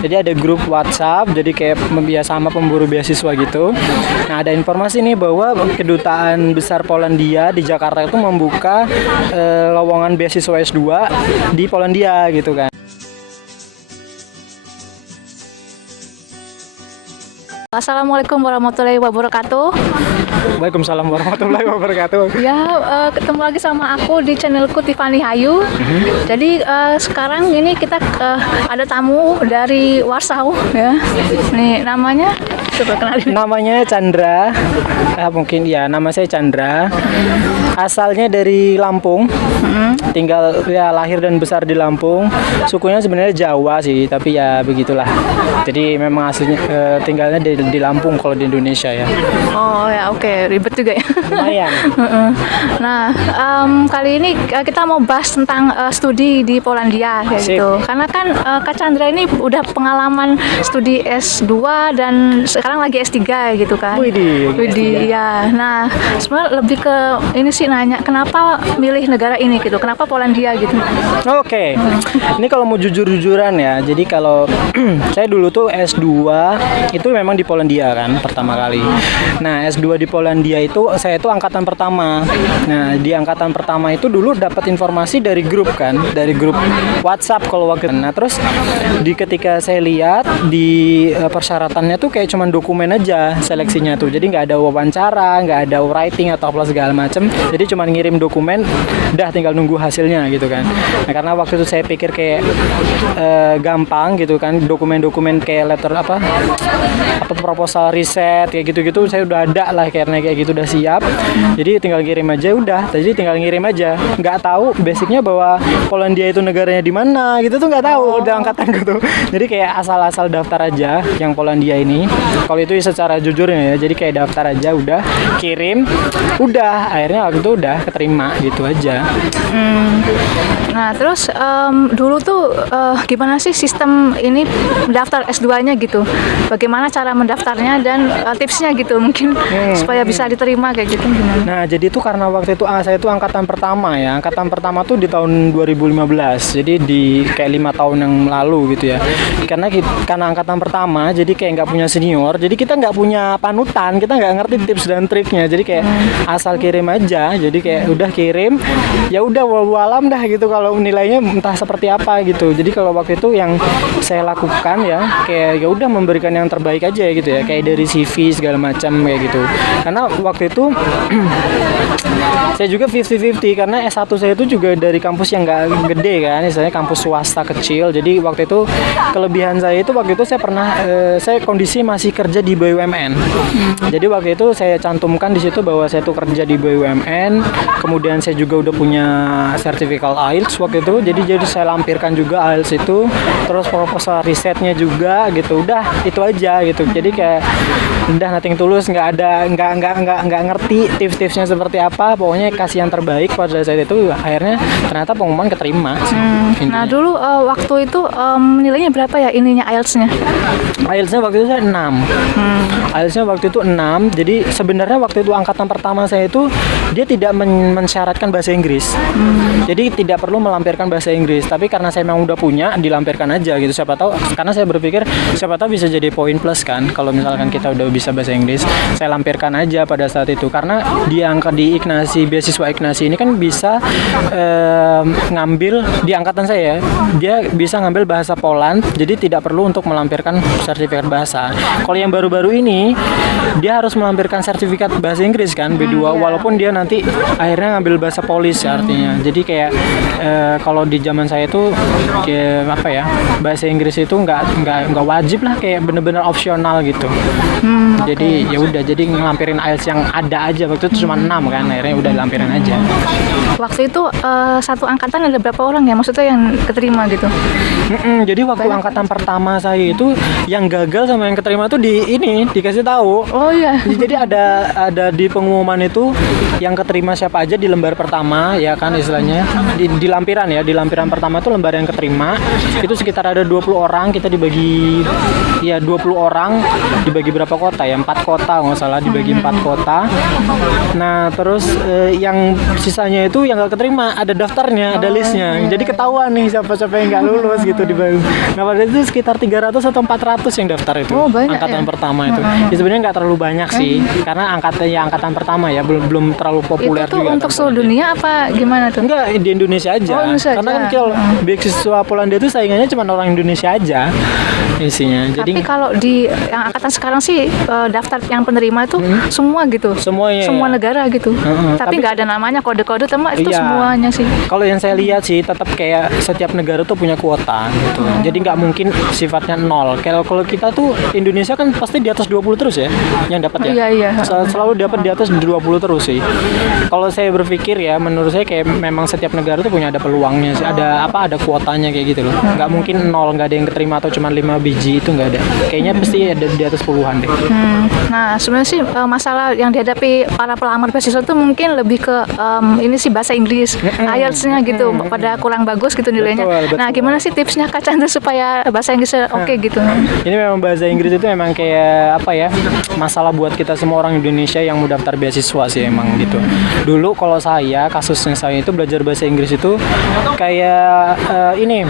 Jadi ada grup WhatsApp, jadi kayak sama pemburu beasiswa gitu. Nah, ada informasi nih bahwa Kedutaan Besar Polandia di Jakarta itu membuka lowongan beasiswa S2 di Polandia gitu kan. Assalamualaikum warahmatullahi wabarakatuh. Waalaikumsalam warahmatullahi wabarakatuh. Ya, ketemu lagi sama aku di channelku Tiffany Hayu. Jadi sekarang ini kita ada tamu dari Warsaw ya. Nih namanya, coba kenalin. Namanya Chandra. Mungkin ya, nama saya Chandra. Asalnya dari Lampung. Tinggal ya lahir dan besar di Lampung. Sukunya sebenarnya Jawa sih, tapi ya begitulah. Jadi memang aslinya tinggalnya di Lampung kalau di Indonesia ya. Oh ya, oke, ribet juga ya. Lumayan. Nah, kali ini kita mau bahas tentang studi di Polandia kayak Sip. gitu. Karena kan Kak Chandra ini udah pengalaman studi S2 dan sekarang lagi S3 gitu kan. Widih, ya. Nah, sebenarnya lebih ke ini sih nanya kenapa milih negara ini gitu. Kenapa Polandia gitu? Oke. Ini kalau mau jujur-jujuran ya. Jadi kalau saya dulu tuh S2 itu memang di Polandia kan pertama kali. Nah, S2 di Polandia itu saya itu angkatan pertama. Nah, di angkatan pertama itu dulu dapat informasi dari grup kan, dari grup WhatsApp kalau waktu itu. Nah, terus ketika saya lihat di persyaratannya tuh kayak cuman dokumen aja seleksinya tuh. Jadi nggak ada wawancara, nggak ada writing atau apa segala macem. Jadi cuman ngirim dokumen, udah tinggal nunggu hasilnya gitu kan. Nah, karena waktu itu saya pikir kayak gampang gitu kan, dokumen-dokumen kayak letter apa proposal riset kayak gitu-gitu saya udah ada lah, karena kayak gitu udah siap. Jadi tinggal kirim aja udah. Jadi tinggal ngirim aja. Nggak tahu basicnya bahwa Polandia itu negaranya di mana gitu tuh nggak tahu udah angkatan gitu. Jadi kayak asal-asal daftar aja yang Polandia ini. Kalau itu secara jujurnya ya. Jadi kayak daftar aja udah kirim, udah akhirnya waktu itu udah keterima gitu aja. Nah, terus dulu tuh gimana sih sistem ini daftar S2-nya gitu? Bagaimana cara mendaftarnya dan tipsnya gitu mungkin supaya bisa diterima kayak gitu gimana? Nah, jadi itu karena waktu itu saya itu angkatan pertama ya. Angkatan pertama tuh di tahun 2015. Jadi di kayak 5 tahun yang lalu gitu ya. Karena angkatan pertama, jadi kayak nggak punya senior. Jadi kita nggak punya panutan, kita nggak ngerti tips dan triknya. Jadi kayak asal kirim aja. Jadi kayak udah kirim, ya udah walau alam dah gitu kalau nilainya entah seperti apa gitu. Jadi kalau waktu itu yang saya lakukan ya kayak ya udah memberikan yang terbaik aja gitu ya, kayak dari CV segala macam kayak gitu. Karena waktu itu saya juga 50-50 karena S1 saya itu juga dari kampus yang nggak gede kan, misalnya kampus swasta kecil. Jadi waktu itu kelebihan saya itu waktu itu saya pernah saya kondisi masih kerja di BUMN. Jadi waktu itu saya cantumkan di situ bahwa saya tuh kerja di BUMN. Kemudian saya juga udah punya sertifikat IELTS waktu itu. Jadi saya lampirkan juga IELTS itu. Terus proposal risetnya juga gitu. Udah itu aja gitu. Jadi kayak udah nothing tulus, nggak ngerti tips-tipsnya seperti apa. Pokoknya kasih yang terbaik pada saat itu. Akhirnya ternyata pengumuman keterima. Nah, dulu waktu itu nilainya berapa ya ininya IELTS-nya? IELTS-nya waktu itu saya 6. IELTS-nya waktu itu 6. Jadi sebenarnya waktu itu angkatan pertama saya itu dia tidak mensyaratkan bahasa Inggris. Jadi tidak perlu melampirkan bahasa Inggris. Tapi karena saya memang udah punya, dilampirkan aja gitu. Siapa tahu, karena saya berpikir siapa tahu bisa jadi poin plus kan. Kalau misalkan kita udah bisa bahasa Inggris, saya lampirkan aja pada saat itu. Karena di Ignasi, beasiswa Ignasi ini kan bisa ngambil di angkatan saya, dia bisa ngambil bahasa Poland. Jadi tidak perlu untuk melampirkan sertifikat bahasa. Kalau yang baru-baru ini dia harus melampirkan sertifikat bahasa Inggris kan B2 walaupun dia nanti akhirnya ngambil bahasa Polis ya, artinya. Jadi kayak kalau di zaman saya itu kayak apa ya, bahasa Inggris itu nggak wajib lah, kayak bener-bener opsional gitu. Jadi ya udah, jadi ngelampirin IELTS yang ada aja. Waktu itu cuma 6 kan, akhirnya udah lampirin aja. Waktu itu satu angkatan ada berapa orang ya, maksudnya yang keterima gitu? Jadi waktu angkatan pertama saya itu yang gagal sama yang keterima tuh dikasih tahu. Oh iya. Jadi ada di pengumuman itu yang keterima siapa aja di lembar pertama ya kan istilahnya. Di lampiran ya, di lampiran pertama itu lembar yang keterima. Itu sekitar ada 20 orang, kita dibagi ya 20 orang dibagi berapa kota ya? 4 kota nggak salah, dibagi 4 kota. Nah, terus yang sisanya itu yang nggak keterima, ada daftarnya, ada listnya. Jadi ketahuan nih siapa-siapa yang nggak lulus gitu di Bandung. Nah pada itu sekitar 300 atau 400 yang daftar itu. Banyak angkatan ya? pertama itu. Ya sebenarnya nggak terlalu banyak sih, karena angkatan pertama ya belum terlalu populer Itu tuh juga. untuk seluruh dunia apa gimana tuh? Enggak, di Indonesia aja. Indonesia Karena kan aja. kalau beasiswa Polandia itu saingannya cuma orang Indonesia aja isinya. Jadi Tapi kalau di yang angkatan sekarang sih daftar yang penerima itu semua gitu. Semuanya, Semua ya. negara gitu. Tapi Tapi nggak ada namanya kode-kode sama itu Iya. semuanya sih. kalau yang saya lihat sih tetap kayak setiap negara tuh punya kuota gitu. Jadi nggak mungkin sifatnya nol. Kalau kita tuh Indonesia kan pasti di atas 20 terus ya yang dapat ya. Iya. Selalu dapat di atas 20 terus sih. Kalau saya berpikir ya, menurut saya kayak memang setiap negara tuh punya ada peluangnya sih. Ada kuotanya kayak gitu loh. Nggak mungkin nol, nggak ada yang keterima atau cuma 5 biji itu nggak ada. Kayaknya pasti ada di atas puluhan deh. Nah, sebenarnya sih masalah yang dihadapi para pelamar beasiswa itu mungkin lebih ke ini sih bahasa Inggris, IELTS-nya gitu, pada kurang bagus gitu nilainya. Betul. Nah, gimana sih tipsnya Kak Chandra supaya bahasa Inggrisnya oke gitu? Ini memang bahasa Inggris itu memang kayak apa ya, masalah buat kita semua orang Indonesia yang mau daftar beasiswa sih emang gitu. Dulu kalau kasusnya saya itu belajar bahasa Inggris itu kayak ini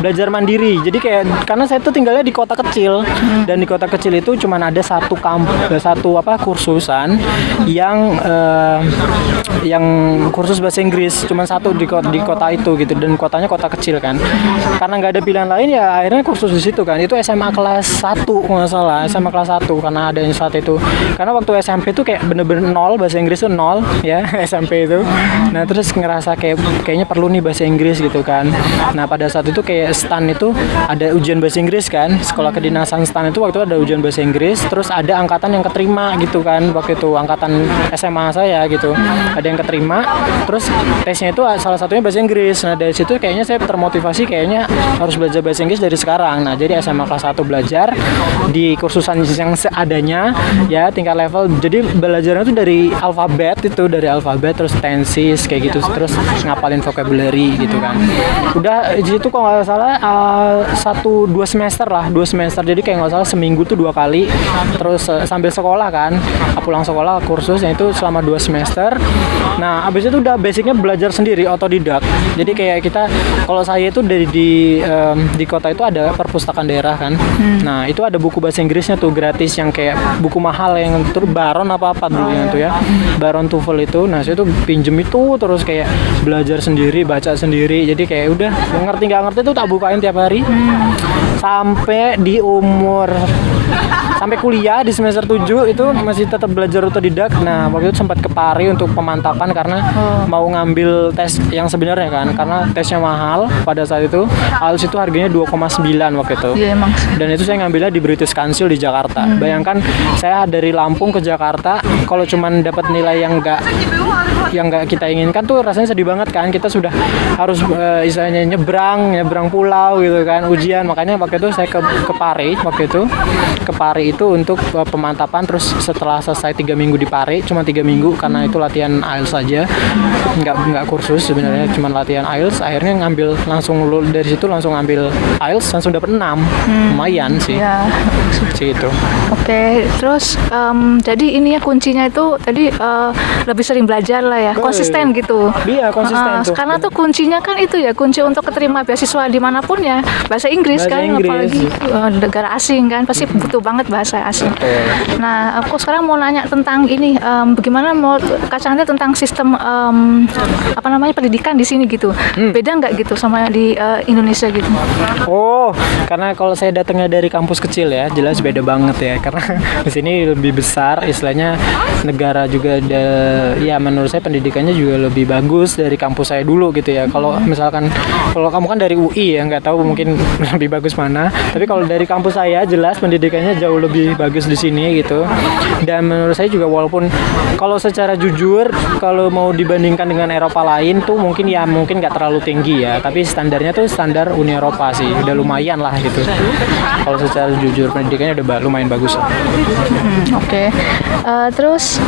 belajar mandiri. Jadi kayak karena saya tuh tinggalnya di kota kecil dan di kota kecil itu cuman ada satu kursusan yang kursus bahasa Inggris, cuman satu di kota itu gitu, dan kotanya kota kecil kan. Karena nggak ada pilihan lain ya akhirnya kursus di situ kan. Itu SMA kelas 1 kalau nggak salah, SMA kelas 1 karena ada yang saat itu. Karena waktu SMP itu kayak bener-bener nol, bahasa Inggris tuh nol ya SMP itu. Nah terus ngerasa kayaknya perlu nih bahasa Inggris gitu kan. Nah pada saat itu kayak STAN itu ada ujian bahasa Inggris kan. Sekolah kedinasan STAN itu waktu itu ada ujian bahasa Inggris. Terus ada angkatan yang keterima gitu kan. Waktu itu angkatan SMA saya gitu. Ada yang keterima. Terus tesnya itu salah satunya bahasa Inggris. Nah dari situ kayaknya saya termotivasi kayaknya harus belajar bahasa Inggris dari sekarang. Nah jadi SMA kelas 1 belajar di kursusan yang seadanya ya, tingkat level. Jadi belajarnya itu dari alfabet terus tenses kayak gitu, terus ngapalin vocabulary gitu kan. Udah di situ kalau nggak salah 2 semester, jadi kayak nggak salah seminggu tuh 2 kali, terus sambil sekolah kan, pulang sekolah kursus yang itu selama 2 semester. Nah abis itu udah basicnya belajar sendiri, otodidak. Jadi kayak kita, kalau saya itu di kota itu ada perpustakaan daerah kan. Nah itu ada buku bahasa Inggrisnya tuh gratis, yang kayak buku mahal yang terus Baron apa dulu yang itu ya, Baron TOEFL itu. Nah saya tuh pinjem itu terus kayak belajar sendiri, baca sendiri. Jadi kayak udah ngerti nggak ngerti tuh tak bukain tiap hari sampai di sampai kuliah di semester 7 itu masih tetap belajar otodidak. Nah waktu itu sempat ke Pari untuk pemantapan karena mau ngambil tes yang sebenarnya kan, karena tesnya mahal pada saat itu. IELTS itu harganya 2,9 waktu itu. Iya emang. Dan itu saya ngambilnya di British Council di Jakarta. Bayangkan saya dari Lampung ke Jakarta, kalau cuman dapat nilai yang nggak kita inginkan tuh rasanya sedih banget kan. Kita sudah harus istilahnya nyebrang pulau gitu kan, ujian. Makanya waktu itu saya ke Pari itu untuk pemantapan. Terus setelah selesai 3 minggu di Pari, cuma 3 minggu karena itu latihan IELTS saja, nggak kursus sebenarnya, cuma latihan IELTS. Akhirnya dari situ langsung ngambil IELTS, langsung dapat 6. Lumayan sih. Ya. Sih itu. Oke, terus jadi ini ya kuncinya itu tadi lebih sering belajar lah ya, konsisten gitu. Iya, konsisten tuh. Karena tuh kuncinya kan itu ya, kunci untuk keterima beasiswa dimanapun ya, bahasa Inggris kan, apalagi negara asing kan, pasti butuh banget bahasa asing. Nah, aku sekarang mau nanya tentang ini, bagaimana mau Kak Chandra tentang sistem pendidikan di sini gitu. Beda nggak gitu sama di Indonesia gitu? Oh, karena kalau saya datangnya dari kampus kecil ya, jelas beda banget ya. Karena di sini lebih besar, istilahnya negara juga ya menurut saya pendidikannya juga lebih bagus dari kampus saya dulu gitu ya. Kalau misalkan kalau kamu kan dari UI ya, nggak tahu mungkin lebih bagus mana. Tapi kalau dari kampus saya jelas pendidikannya jauh lebih bagus di sini gitu. Dan menurut saya juga walaupun kalau secara jujur kalau mau dibandingkan dengan Eropa lain tuh mungkin nggak terlalu tinggi ya. Tapi standarnya tuh standar Uni Eropa sih, udah lumayan lah gitu. Kalau secara jujur pendidikannya udah lumayan bagus. Oke. Terus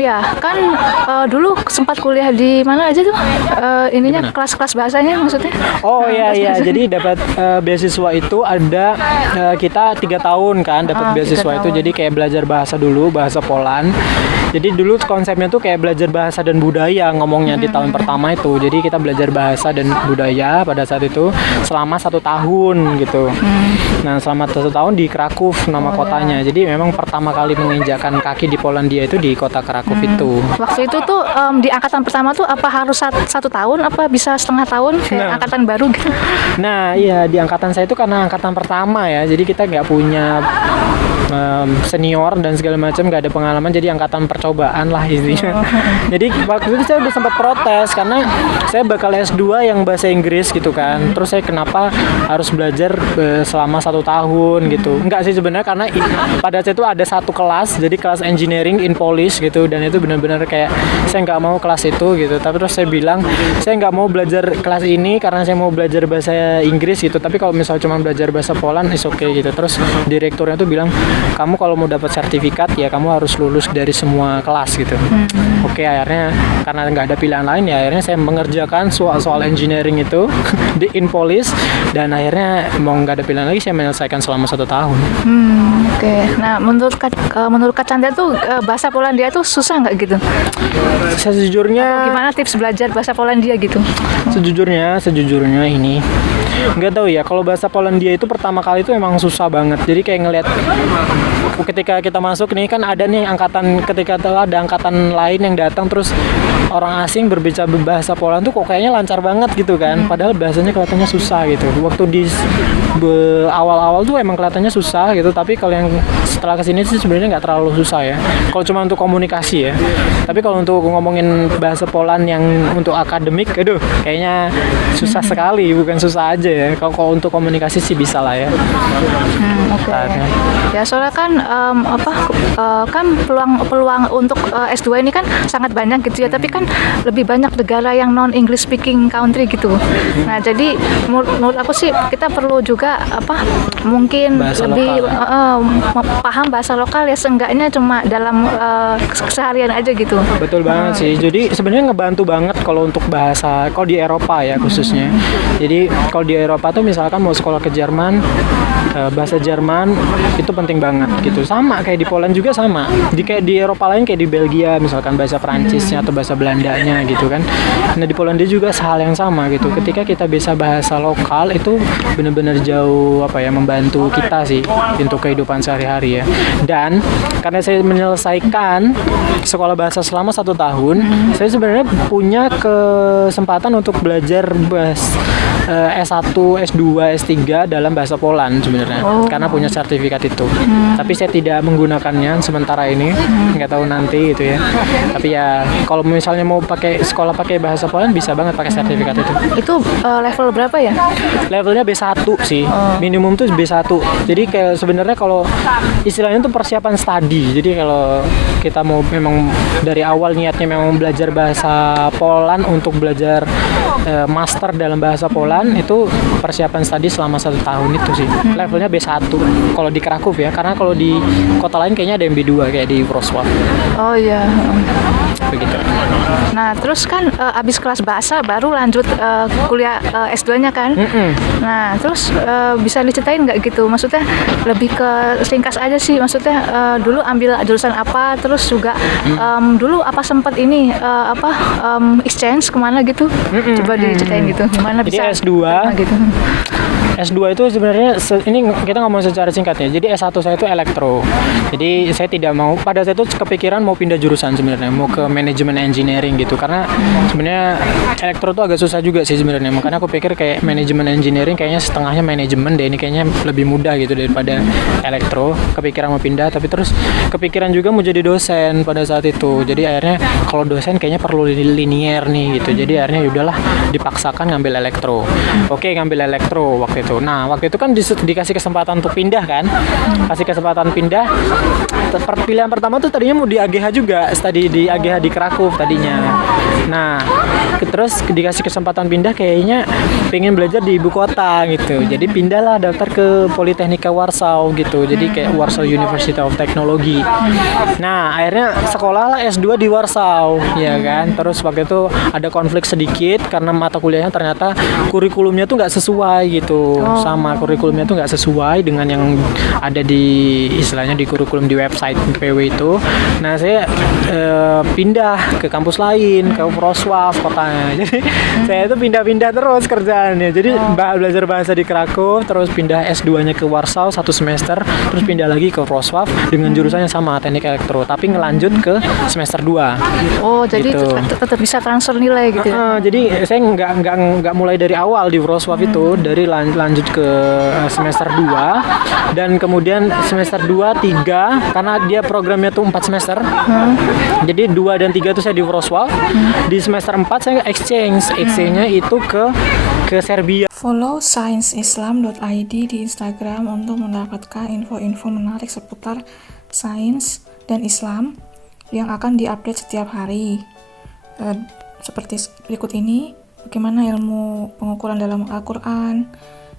ya kan dulu sempat kuliah di mana aja tuh? Ininya kelas-kelas bahasanya maksudnya? Oh iya, jadi dapat beasiswa itu ada kita 3 tahun kan dapat beasiswa itu. Jadi kayak belajar bahasa dulu, bahasa Poland. Jadi dulu konsepnya tuh kayak belajar bahasa dan budaya ngomongnya di tahun pertama itu. Jadi kita belajar bahasa dan budaya pada saat itu selama 1 tahun gitu. Nah selama 1 tahun di Kraków nama kotanya. Jadi memang pertama kali menginjakkan kaki di Polandia itu di kota Kraków itu. Waktu itu tuh di angkatan pertama tuh apa harus 1 tahun, apa bisa setengah tahun kayak angkatan baru gitu? Nah iya di angkatan saya itu karena angkatan pertama ya. Jadi kita nggak punya senior dan segala macam, nggak ada pengalaman, jadi angkatan percobaan lah intinya. Jadi waktu itu saya udah sempat protes karena saya bakal S2 yang bahasa Inggris gitu kan, terus saya kenapa harus belajar selama 1 tahun gitu. Enggak sih sebenarnya, karena pada saat itu ada satu kelas, jadi kelas engineering in Polish gitu, dan itu benar-benar kayak saya nggak mau kelas itu gitu. Tapi terus saya bilang saya nggak mau belajar kelas ini karena saya mau belajar bahasa Inggris gitu, tapi kalau misal cuma belajar bahasa Poland is okay gitu. Terus direkturnya tuh bilang, kamu kalau mau dapat sertifikat ya kamu harus lulus dari semua kelas gitu. Oke, akhirnya karena nggak ada pilihan lain ya akhirnya saya mengerjakan soal engineering itu di in Polish, dan akhirnya mau nggak ada pilihan lagi saya menyelesaikan selama 1 tahun. Oke. Nah menurut Kak Chandra tuh bahasa Polandia tuh susah nggak gitu? Sejujurnya Gimana tips belajar bahasa Polandia gitu? Sejujurnya ini nggak tahu ya, kalau bahasa Polandia itu pertama kali itu emang susah banget. Jadi kayak ngelihat ketika kita masuk nih kan ada nih angkatan, ketika ada angkatan lain yang datang terus orang asing berbicara bahasa Poland tuh kok kayaknya lancar banget gitu kan, padahal bahasanya kelihatannya susah gitu. Waktu di awal-awal tuh emang kelihatannya susah gitu, tapi kalau yang setelah kesini sih sebenarnya nggak terlalu susah ya, kalau cuma untuk komunikasi ya. Tapi kalau untuk ngomongin bahasa Poland yang untuk akademik, aduh kayaknya susah sekali, bukan susah aja ya. Kalau untuk komunikasi sih bisa lah ya. Oke. Ya soalnya kan kan peluang untuk S2 ini kan sangat banyak gitu ya, tapi kan lebih banyak negara yang non English speaking country gitu. Nah jadi menurut aku sih kita perlu juga mungkin bahasa lebih lokal. paham bahasa lokal ya, seenggaknya cuma dalam keseharian aja gitu. Betul banget sih. Jadi sebenarnya ngebantu banget kalau untuk bahasa, kalau di Eropa ya khususnya. Jadi kalau di Eropa tuh misalkan mau sekolah ke Jerman, bahasa Jerman itu penting banget gitu. Sama kayak di Poland juga sama. Kayak di Eropa lain kayak di Belgia misalkan bahasa Prancisnya atau bahasa Belandanya gitu kan. Nah di Polandia juga hal yang sama gitu. Ketika kita bisa bahasa lokal itu benar-benar jauh membantu kita sih untuk kehidupan sehari-hari ya. Dan karena saya menyelesaikan sekolah bahasa selama 1 tahun, saya sebenarnya punya kesempatan untuk belajar S1, S2, S3 dalam bahasa Poland sebenarnya, karena punya sertifikat itu. Tapi saya tidak menggunakannya sementara ini, nggak tahu nanti gitu ya. Tapi ya kalau misalnya mau sekolah pakai bahasa Poland bisa banget pakai sertifikat itu. Itu level berapa ya? Levelnya B1 sih, minimum tuh B1. Jadi kayak sebenarnya kalau istilahnya tuh persiapan studi. Jadi kalau kita mau memang dari awal niatnya memang belajar bahasa Poland untuk belajar master dalam bahasa Poland, itu persiapan studi selama 1 tahun itu sih. Levelnya B1 kalau di Kraków ya, karena kalau di kota lain kayaknya ada yang B2 kayak di Wrocław. Oh iya. Begitu. Nah terus kan abis kelas bahasa baru lanjut kuliah S2-nya kan. Nah terus bisa diceritain nggak gitu? Maksudnya lebih ke ringkas aja sih. Maksudnya dulu ambil jurusan apa, terus juga dulu apa sempat ini exchange kemana gitu? Coba diceritain gitu. Gimana bisa? Jadi S2 gitu. S2 itu sebenarnya ini kita ngomong secara singkatnya. Jadi S1 saya itu elektro. Jadi saya tidak mau, pada saat itu kepikiran mau pindah jurusan sebenarnya, mau ke manajemen engineering gitu. Karena sebenarnya elektro itu agak susah juga sih sebenarnya. Makanya aku pikir kayak manajemen engineering kayaknya setengahnya manajemen deh, ini kayaknya lebih mudah gitu daripada elektro. Kepikiran mau pindah, tapi terus kepikiran juga mau jadi dosen pada saat itu. Jadi akhirnya kalau dosen kayaknya perlu linier nih gitu. Jadi akhirnya yaudahlah dipaksakan ngambil elektro. Oke, ngambil elektro waktu itu. Nah, waktu itu kan dikasih kesempatan untuk pindah kan. Kasih kesempatan pindah. Pilihan pertama tuh tadinya mau di AGH juga, studi di AGH di Kraków tadinya. Nah, terus dikasih kesempatan pindah kayaknya pengen belajar di ibu kota gitu. Jadi pindahlah daftar ke Politechnika Warsaw gitu. Jadi kayak Warsaw University of Technology. Nah, akhirnya sekolah lah S2 di Warsaw, ya kan. Terus waktu itu ada konflik sedikit karena mata kuliahnya ternyata kurikulumnya tuh nggak sesuai gitu. Sama kurikulumnya tuh nggak sesuai dengan yang ada di istilahnya di kurikulum di website site PW itu. Nah saya pindah ke kampus lain, ke Wrocław kotanya. Jadi saya itu pindah-pindah terus kerjaannya. Jadi belajar bahasa di Krakow, terus pindah S2-nya ke Warsaw 1 semester, terus pindah lagi ke Wrocław dengan jurusannya sama, teknik elektro, tapi ngelanjut ke semester 2. Oh, jadi Gitu. tetap bisa transfer nilai gitu ya. Jadi saya nggak mulai dari awal di Wrocław itu, dari lanjut ke semester 2 dan kemudian semester 2, 3 karena dia programnya tuh 4 semester. Jadi 2 dan 3 itu saya di Wrocław. Di semester 4 saya exchange-nya itu ke Serbia. Follow scienceislam.id di Instagram untuk mendapatkan info-info menarik seputar sains dan Islam yang akan diupdate setiap hari. Seperti berikut ini, bagaimana ilmu pengukuran dalam Al-Quran,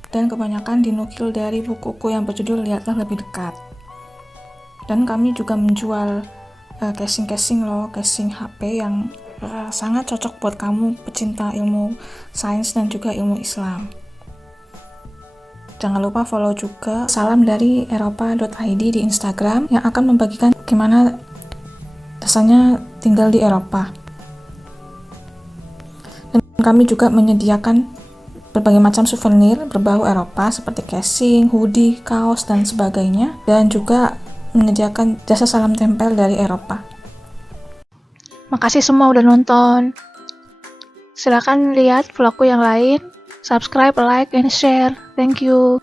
dan kebanyakan dinukil dari buku-buku yang berjudul Lihatlah Lebih Dekat. Dan kami juga menjual casing HP yang sangat cocok buat kamu pecinta ilmu sains dan juga ilmu Islam. Jangan lupa follow juga Salam dari Eropa.id di Instagram yang akan membagikan gimana rasanya tinggal di Eropa. Dan kami juga menyediakan berbagai macam souvenir berbau Eropa seperti casing, hoodie, kaos, dan sebagainya, dan juga menyediakan jasa salam tempel dari Eropa. Makasih semua udah nonton. Silakan lihat vlogku yang lain, subscribe, like, and share. Thank you.